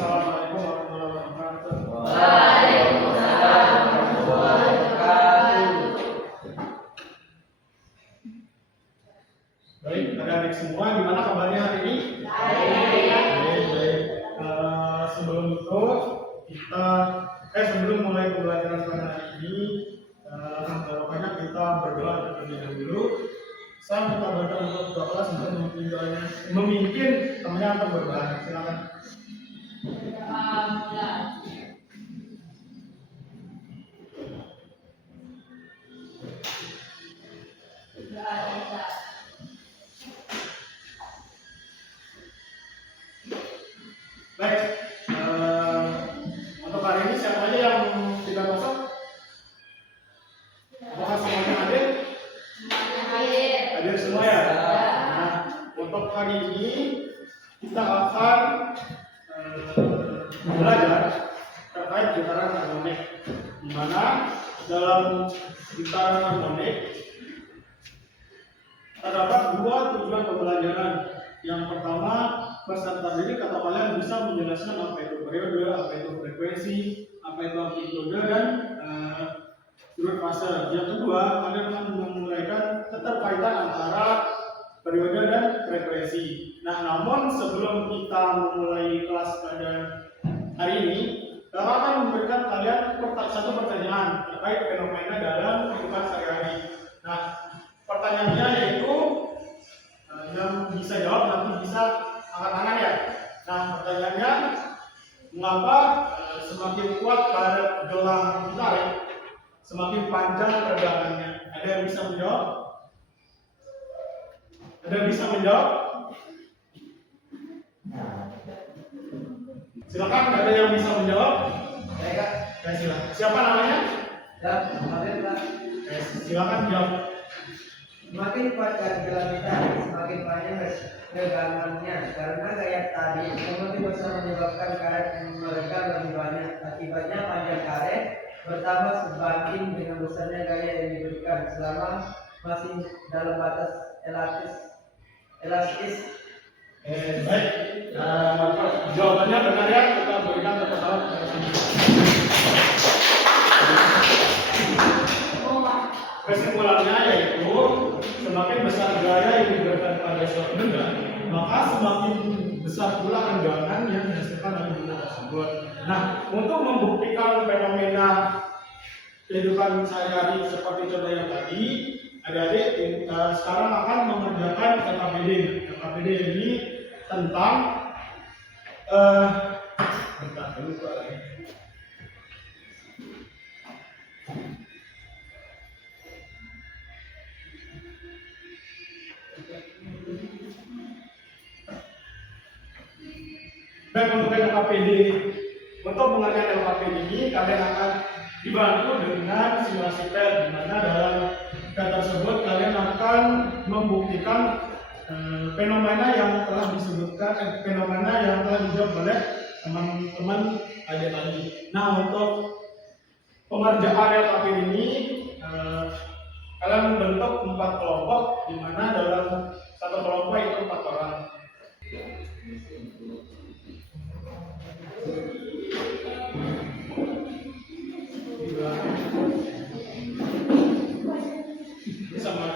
Assalamualaikum warahmatullahi wabarakatuh. Waalaikumsalam warahmatullahi wabarakatuh. Baik, adik-adik semua, gimana kabarnya hari ini? Baik. Sebelum itu sebelum mulai pembelajaran pada hari ini, pokoknya kita berdoa terlebih dahulu. Saya minta berdoa untuk ketua kelas untuk memimpin temannya untuk berdoa. Silakan. Baik, untuk hari ini siapa aja yang tidak masuk? Apakah semuanya hadir? Hadir semua ya? Nah, untuk hari ini kita akan belajar terkait gitaran harmonik, di mana dalam gitaran harmonik terdapat dua tujuan pembelajaran. Yang pertama, peserta didik atau kalian bisa menjelaskan apa itu periode, apa itu frekuensi, apa itu amplitude dan surut fase. Yang kedua, kalian akan menguraikan keterkaitan antara periode dan frekuensi. Nah, namun sebelum kita memulai kelas pada hari ini, kita akan memberikan kalian satu pertanyaan terkait fenomena dalam kehidupan sehari-hari. Nah, pertanyaannya yaitu yang bisa jawab nanti bisa angkat tangan ya. Nah, pertanyaannya, mengapa semakin kuat karet gelang tarik, semakin panjang peregangannya? Ada yang bisa menjawab? Ada yang bisa menjawab? Silakan, ada yang bisa menjawab? Saya Kak. Ya, silakan. Siapa namanya? Silakan jawab. Semakin kuat karet gelang tarik, semakin panjang peregangannya karena gaya tarik menguji bisa menyebabkan karet meregang lebih banyak. Akibatnya panjang karet bertambah sebanding dengan besarnya gaya yang diberikan selama masih dalam batas elastis. Baik, jawabannya benar ya, kita berikan tepuk tangan. Kesimpulannya yaitu semakin besar gaya yang diberikan pada suatu benda, maka semakin besar pula renggangan yang dihasilkan oleh benda tersebut. Nah, untuk membuktikan fenomena kehidupan sehari-hari seperti contoh yang tadi, adik-adik sekarang akan mengerjakan KKPD. KKPD ini tentang dan untuk LKPD, untuk mengerjakan LKPD ini kalian akan dibantu dengan simulasi PET, di mana dalam PET tersebut kalian akan membuktikan fenomena yang telah disebutkan, fenomena yang telah dijawab oleh teman-teman adik tadi. Nah, untuk pengerjaan LKPD ini kalian membentuk 4 kelompok, di mana dalam satu kelompok itu 4 orang. Ini sama.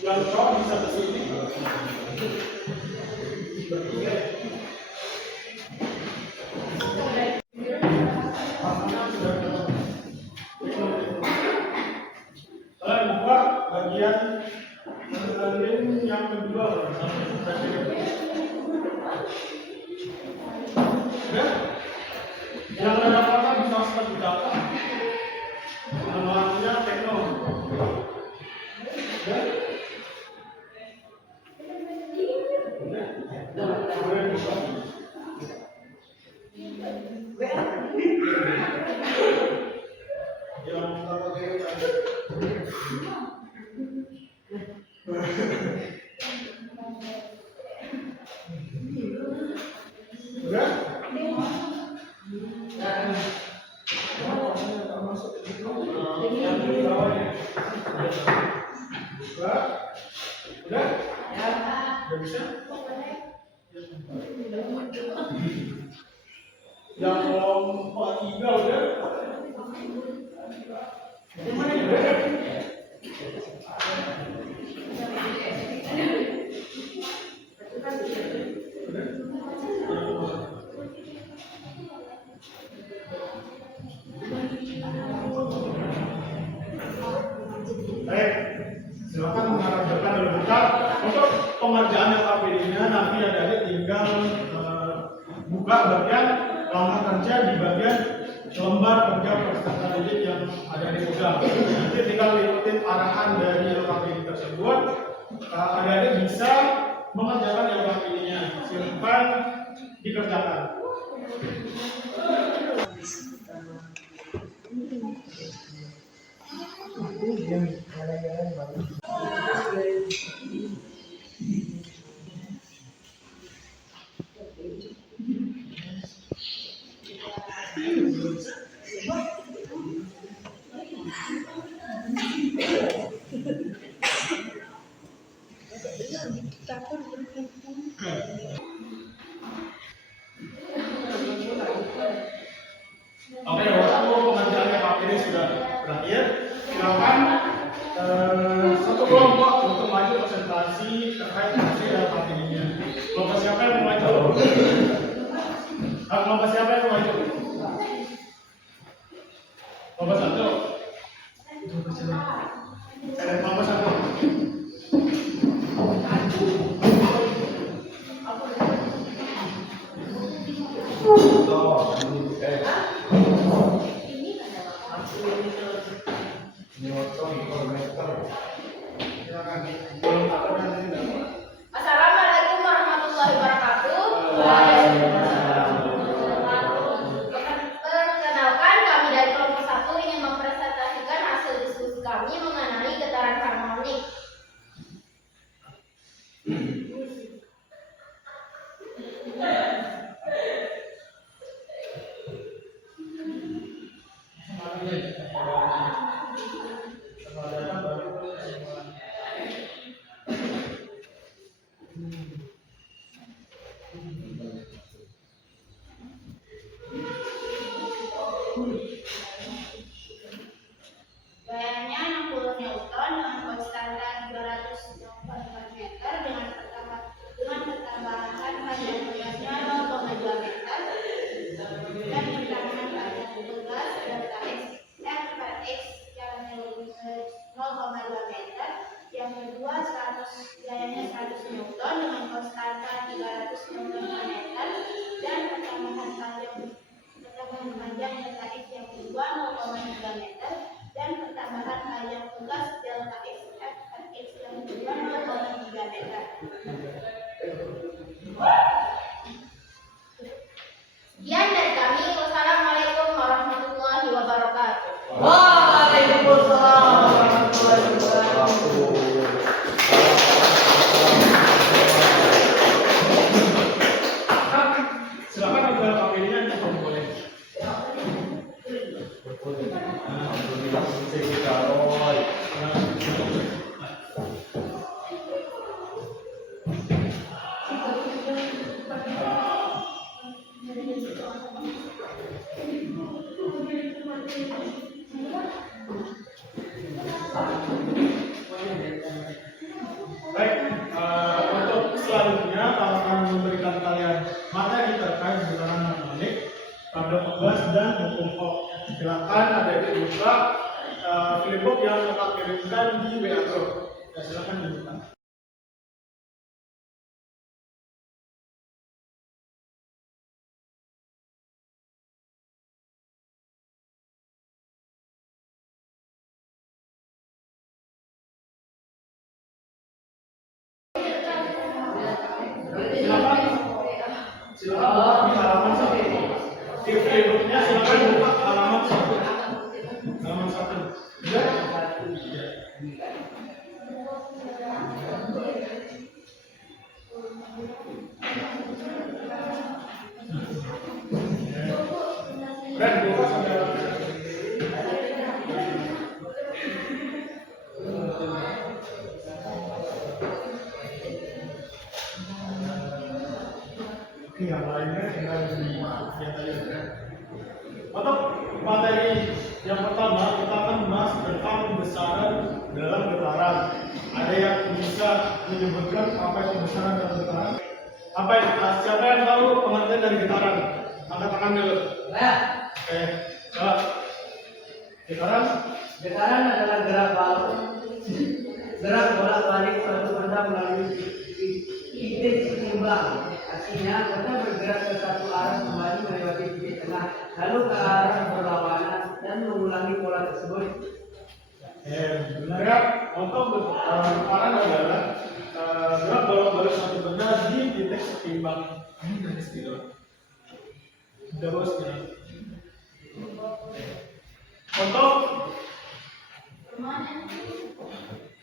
Yang cowok bisa ke sini. Bertiga. Kalian buka bagian yang kedua. Yang ada kata bisa seperti data. Namanya tekno. Udah? Ya. Udah bisa? Yang kelompok 3 udah. Gimana ya? Baik, silakan mengarah depan dulu buka. Untuk pengerjaan LKPD-nya nanti adik-adik tinggal buka bagian langkah kerja di bagian lembar kerja peserta didik yang adik-adik pegang. Nanti tinggal ikutin arahan dari LKPD tersebut. Adik-adik bisa mengerjakan LKPD-nya. Silakan dikerjakan. Oke, waktu pengerjaan LKPD sudah berakhir. Silakan satu kelompok untuk maju presentasi terkait hasil LKPD-nya. Kelompok siapa yang mau maju? Kelompok siapa yang mau maju? Kelompok 1. Kelompok 1. Assalamualaikum warahmatullahi wabarakatuh. Perkenalkan, kami dari kelompok 1 ingin mempresentasikan hasil diskusi kami mengenai getaran harmonik. Gayanya 60 Newton dengan konstanta 300 meter dengan pertambahan panjang tugasnya 0,2 meter dan pertambahan panjang tugas delta x r per x yang 0,2 meter. Yang kedua gayanya 100 Newton dengan konstanta 300 Newton per meter dan pertambahan panjang delta x yang kedua 0,3 meter dan pertambahan panjang tugas delta x f per x yang kedua 0,3 meter. Sekian dari kami. Wassalamualaikum warahmatullahi wabarakatuh. Waalaikumsalam warahmatullahi wabarakatuh. Silakan ambil LKPD-nya yang boleh. Baik, untuk selanjutnya kami akan memberikan kalian materi terkait getaran harmonik pada tugas dan hukum Ohm. Silakan adik-adik buka flipbook yang kakak kirimkan di WA Group. Ya, silakan dibuka. Silakan buka di halaman 1. Di flipbooknya silakan buka halaman 1. Halaman 1. Ya. Dan buka sampai yang lainnya tinggal lihat aja. Untuk materi yang pertama kita akan membahas tentang besaran dalam getaran. Ada yang bisa menyebutkan apa itu besaran dalam getaran? Apa itu? Siapa yang tahu pengertian dari getaran? Angkat tangan dulu. Nah, Oke, coba. Getaran? getaran adalah gerak bolak-balik suatu benda melalui titik seimbang. Artinya benda bergerak ke satu arah kembali melewati titik tengah, lalu ke arah berlawanan dan mengulangi pola tersebut. Gerak untuk getaran adalah gerak bolak-balik suatu benda di titik seimbang. Ini dari segitu. Udah bos ya. Untuk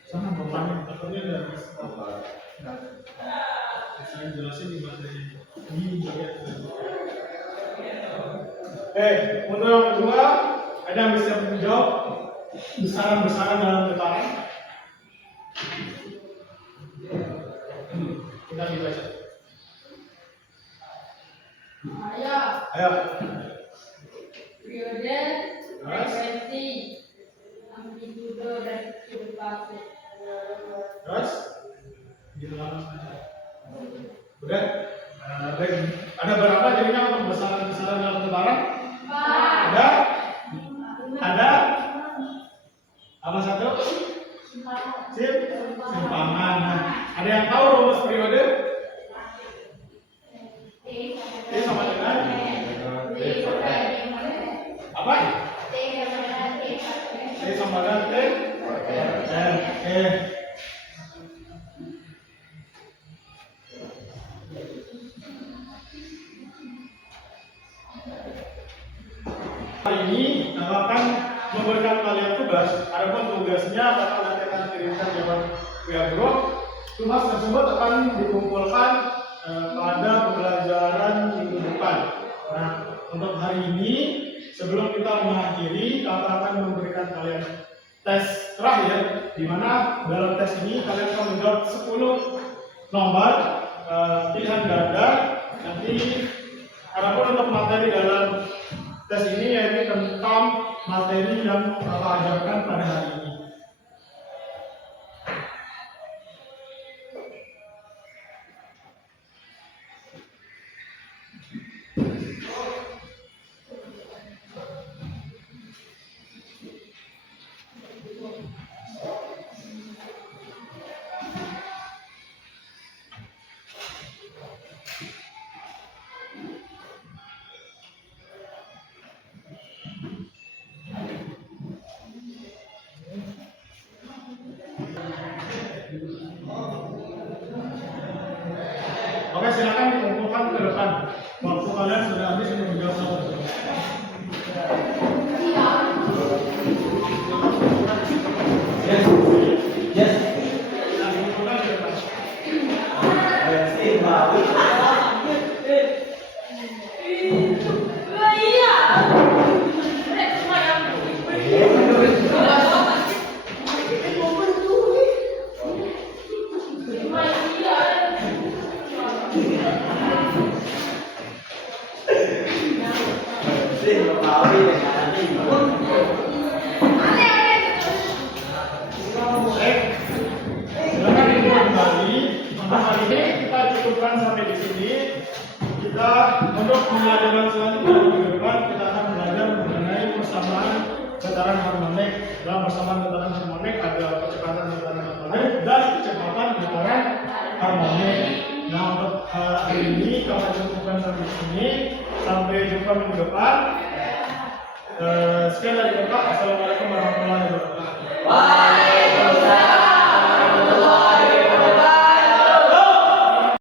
sama bapaknya takutnya dari saya jelasin di materi ini bagian. Untuk yang kedua ada yang bisa menjawab besaran-besaran dalam getaran? Kita dibaca. Ayo. Periode, frekuensi, amplitudo, dan fase. Terus diulang saja. Udah. Ada berapa jadinya untuk besaran-besaran dalam getaran? Ada? Ada? Apa satu? Simpangan. Nah, ada yang tahu rumus periode? T sama dengan apa? T sama dengan T. Hari ini akan memberikan kalian tugas. Adapun tugasnya akan nanti akan kirimkan jawaban via grup. Tugas tersebut akan dikumpulkan pada pembelajaran minggu depan. Nah, untuk hari ini sebelum kita mengakhiri, kita akan memberikan kalian tes terakhir, di mana dalam tes ini kalian akan menjawab 10 nomor pilihan ganda. Nanti adapun untuk materi dalam tes ini yaitu tentang materi yang kita ajarkan pada hari ini. Oke, silakan dikumpulkan ke depan. Waktu kalian sudah habis untuk menjawab soal tersebut. Yes. Nah, dikumpulkan ke depan. Silakan dikumpulkan kembali. Untuk hari ini kita cukupkan sampai di sini. Kita untuk pembelajaran selanjutnya minggu depan kita akan belajar mengenai persamaan getaran harmonik. Dalam persamaan getaran harmonik ada kecepatan getaran harmonik dan kecepatan getaran harmonik. Nah, untuk hari ini kita cukupkan sampai di sini. Sampai jumpa minggu depan. Sekian dari Bapak. Assalamualaikum warahmatullahi wabarakatuh.